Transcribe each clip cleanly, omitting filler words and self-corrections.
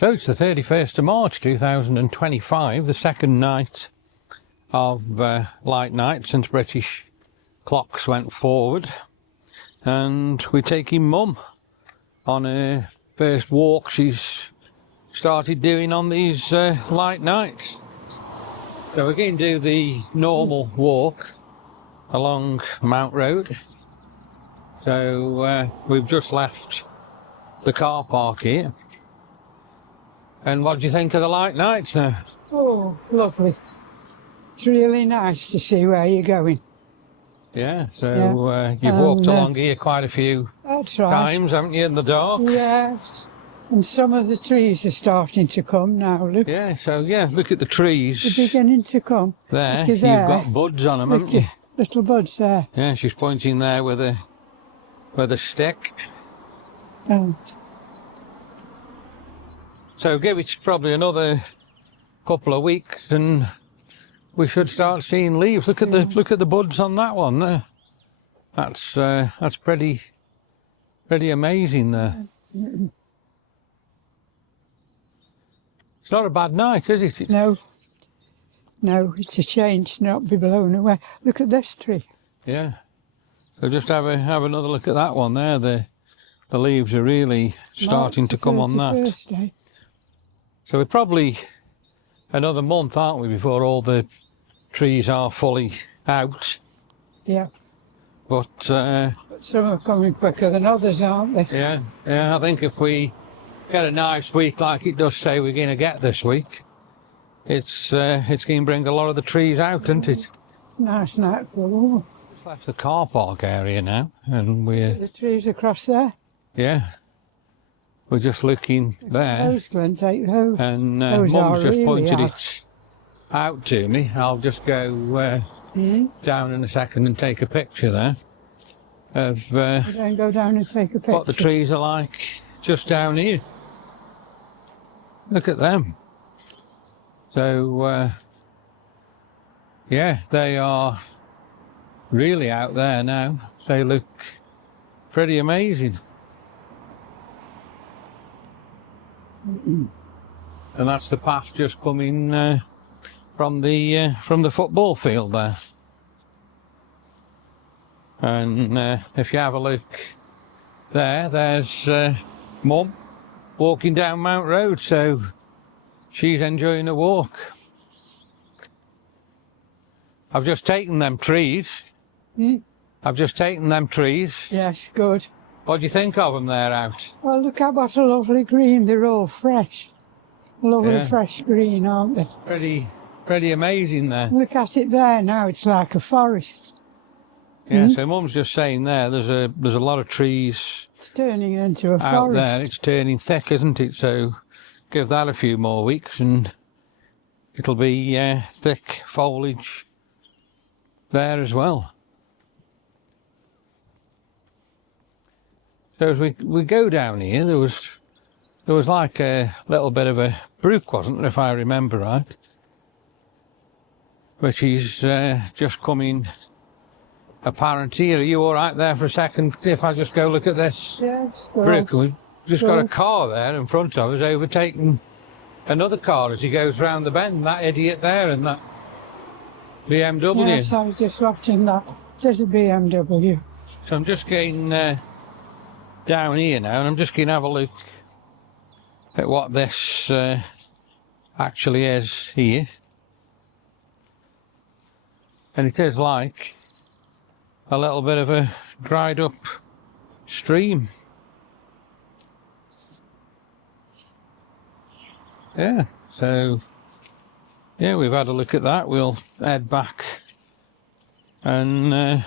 So it's the 31st of March 2025, the second night of light night since British clocks went forward, and we're taking Mum on her first walk she's started doing on these light nights. So we're going to do the normal walk along Mount Road. So we've just left the car park here. And what do you think of the light nights now? Oh, lovely. It's really nice to see where you're going. Yeah, so you've walked along here quite a few times, haven't you, in the dark? Yes. And some of the trees are starting to come now, look. Yeah, so look at the trees. They're beginning to come. There, you've got buds on them, haven't you? Little buds there. Yeah, she's pointing there with a stick. Oh. So give it probably another couple of weeks and we should start seeing leaves. Look at the buds on that one there. That's pretty amazing there. It's not a bad night, is it? No, it's a change, not be blown away. Look at this tree. Yeah. So just have another look at that one there. The leaves are really starting to come on that. So we're probably another month, aren't we, before all the trees are fully out. Yeah. But some are coming quicker than others, aren't they? Yeah. I think if we get a nice week like it does say we're going to get this week, it's going to bring a lot of the trees out, isn't it? Nice night for a walk. Just left the car park area now, and we're the trees across there. Yeah. We're just looking there. Those, Glynn, take those. And those Mum's just really pointed it out to me. I'll just go down in a second and take a picture there of then go down and take a picture. What the trees are like just down here. Look at them. So, they are really out there now. They look pretty amazing. And that's the path just coming from the football field there. And if you have a look there's Mum walking down Mount Road, so she's enjoying a walk. I've just taken them trees. I've just taken them trees. Yes, good. What do you think of them there out? Oh, look at what a lovely green. They're all fresh. Lovely fresh green, aren't they? Pretty amazing there. Look at it there now. It's like a forest. Yeah, so Mum's just saying there's a lot of trees. It's turning into a out forest. There. It's turning thick, isn't it? So give that a few more weeks and it'll be thick foliage there as well. So as we go down here, there was like a little bit of a brook, wasn't there, if I remember right? Which is just coming apparent here. Are you all right there for a second? If I just go look at this brook, we've just got a car there in front of us overtaking another car as he goes round the bend. That idiot there and that BMW. Yes, I was just watching that. There's a BMW. So I'm just getting down here now, and I'm just going to have a look at what this actually is here. And it is like a little bit of a dried up stream. Yeah, so we've had a look at that. We'll head back and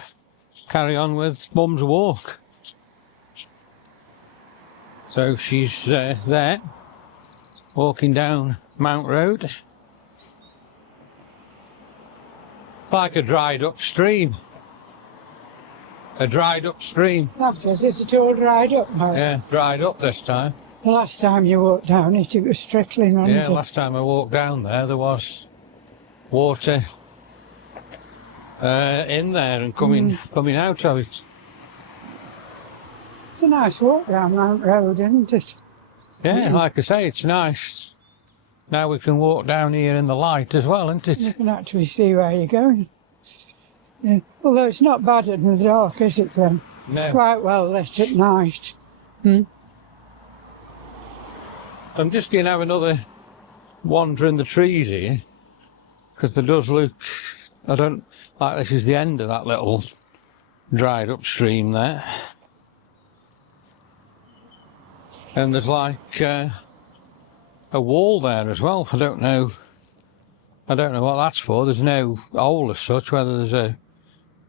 carry on with Mum's walk. So she's there, walking down Mount Road. It's like a dried up stream. A dried up stream. That is it all dried up now? Yeah, dried up this time. The last time you walked down it, it was trickling on. Yeah, last time I walked down there was water in there and coming out of it. It's a nice walk down Mount Road, isn't it? Yeah, like I say, it's nice. Now we can walk down here in the light as well, isn't it? You can actually see where you're going. Yeah. Although it's not bad in the dark, is it, Glenn? No. It's quite well lit at night. Hmm? I'm just going to have another wander in the trees here, because there does look, I don't, like this is the end of that little dried up stream there. And there's like a wall there as well. I don't know what that's for. There's no hole as such, whether there's a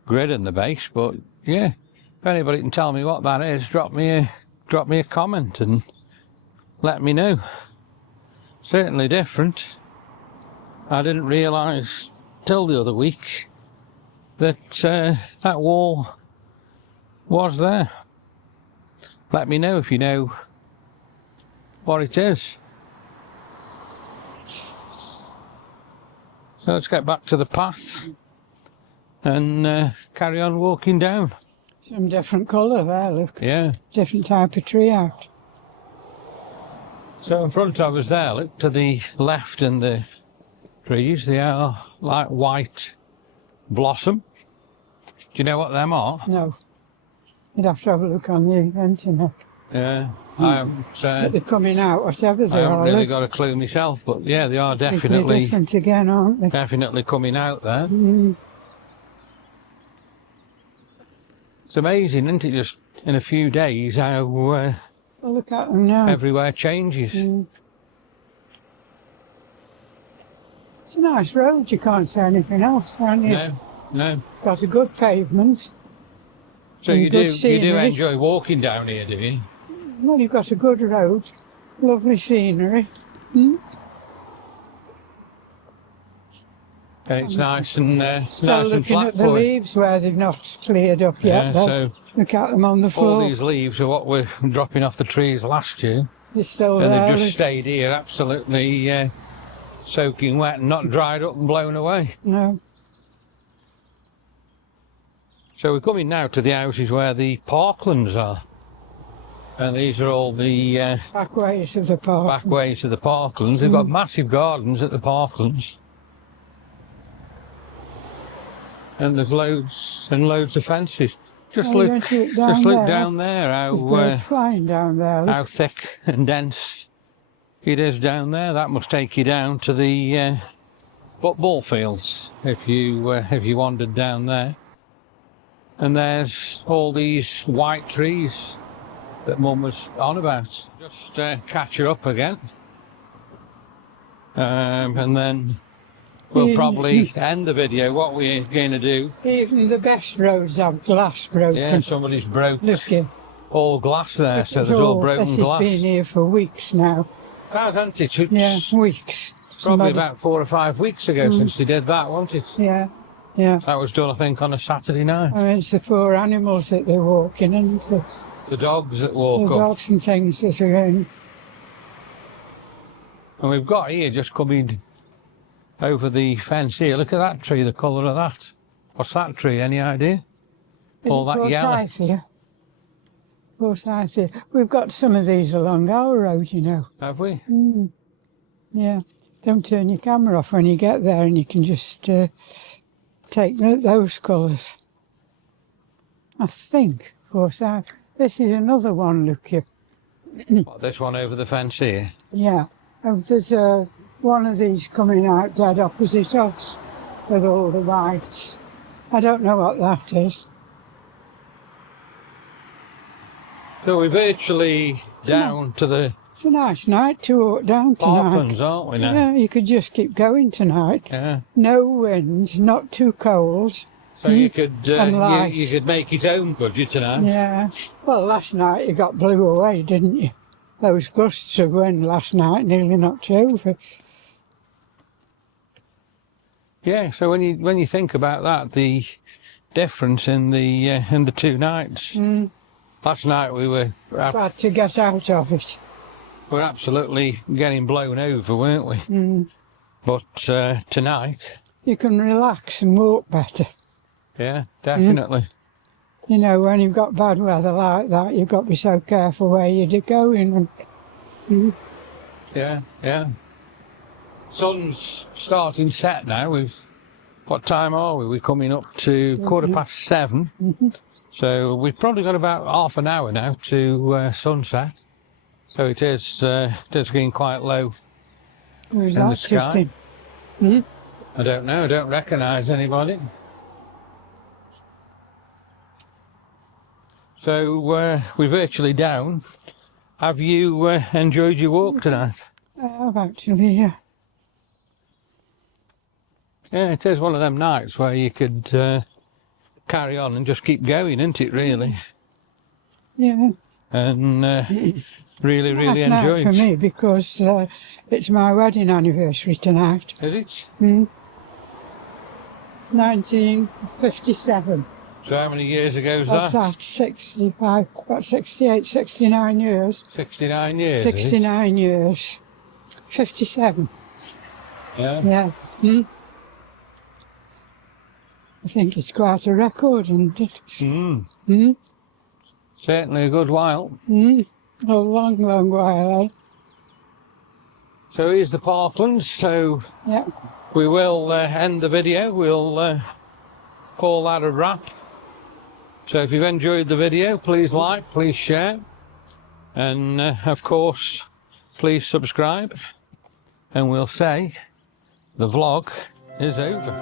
grid in the base, but yeah, if anybody can tell me what that is, drop me a comment and let me know. Certainly different. I didn't realise till the other week that that wall was there. Let me know if you know what it is. So let's get back to the path and carry on walking down. Some different colour there, look. Yeah. Different type of tree out. So in front of us there, look to the left in the trees, they are like white blossom. Do you know what them are? No. You'd have to have a look on the internet. Yeah. But they're coming out, whatever they I are. haven't really look. got a clue myself, but yeah, they are They're definitely different again, aren't they? definitely coming out there. Mm. It's amazing, isn't it, just in a few days how Well, look at them now. everywhere changes. Mm. It's a nice road, you can't say anything else, can you? No. It's got a good pavement. So and you good do scenery. enjoy walking down here, do you? Well, you've got a good road, lovely scenery. Mm. And it's nice and Still nice and looking flat at the for you. leaves where they've not cleared up Yeah, yet. though. so Look at them on the floor. all these leaves are what were dropping off the trees last year, They're still and there. they've just look. stayed here absolutely soaking wet and not dried up and blown away. No. So we're coming now to the houses where the parklands are. And these are all the Back ways of the park. back ways to the parklands. They've got massive gardens at the parklands. And there's loads and loads of fences. Just Oh, look, don't you look just down look there? down there There's birds flying down there. Look. how thick and dense it is down there. That must take you down to the football fields if you wandered down there. And there's all these white trees that Mum was on about. Just catch her up again. And then we'll probably end the video. What we're going to do. Even the best roads have glass broken. Yeah, somebody's broke Look here. all glass there, so there's all broken This glass. has been here for weeks now. Hasn't it? It's Yeah, weeks. probably Somebody- about 4 or 5 weeks ago since they did that, wasn't it? Yeah, yeah. That was done, I think, on a Saturday night. I mean, it's the poor animals that they're walking and it's The dogs that the walk up. dogs and things that are in. And we've got here just coming over the fence here. Look at that tree, the colour of that. What's that tree? Any idea? Is All it that yellow. Forsythia? Forsythia. We've got some of these along our road, you know. Have we? Mm. Yeah. Don't turn your camera off when you get there and you can just take those colours. I think Forsythia. This is another one, look here. What, this one over the fence here? Yeah. Oh, there's one of these coming out dead opposite us with all the whites. I don't know what that is. So we're virtually down to the It's a nice night to walk down tonight. Parklands, aren't we now? Yeah, you could just keep going tonight. Yeah. No wind, not too cold. So you could And light. you could make it home, could you, tonight? Yeah. Well, last night you got blew away, didn't you? Those gusts of wind last night nearly knocked you over. Yeah. So when you think about that, the difference in the 2 nights. Mm. Last night we were Glad to get out of it. absolutely getting blown over, weren't we? Mm. But tonight, You can relax and walk better. yeah, definitely. You know, when you've got bad weather like that, you've got to be so careful where you're going. And Yeah, yeah. Sun's starting set now. What time are we? We're coming up to 7:15. So we've probably got about half an hour now to sunset. So it is getting quite low Where's in the that sky. tipping? I don't know. I don't recognise anybody. So we're virtually down. Have you enjoyed your walk tonight? I've actually, yeah. Yeah, it is one of them nights where you could carry on and just keep going, isn't it, really? Yeah. And really, really Nice night enjoy for it. me because it's my wedding anniversary tonight. Is it? 1957. So how many years ago is What's that? that? 65, about 68, 69 years. 69 years, 69 years. 57. Yeah. Yeah. I think it's quite a record, isn't it? Certainly a good while. A long, long while, eh? So here's the parklands. So Yeah. we will end the video. We'll call that a wrap. So if you've enjoyed the video, please like, please share, and of course, please subscribe. And we'll say the vlog is over.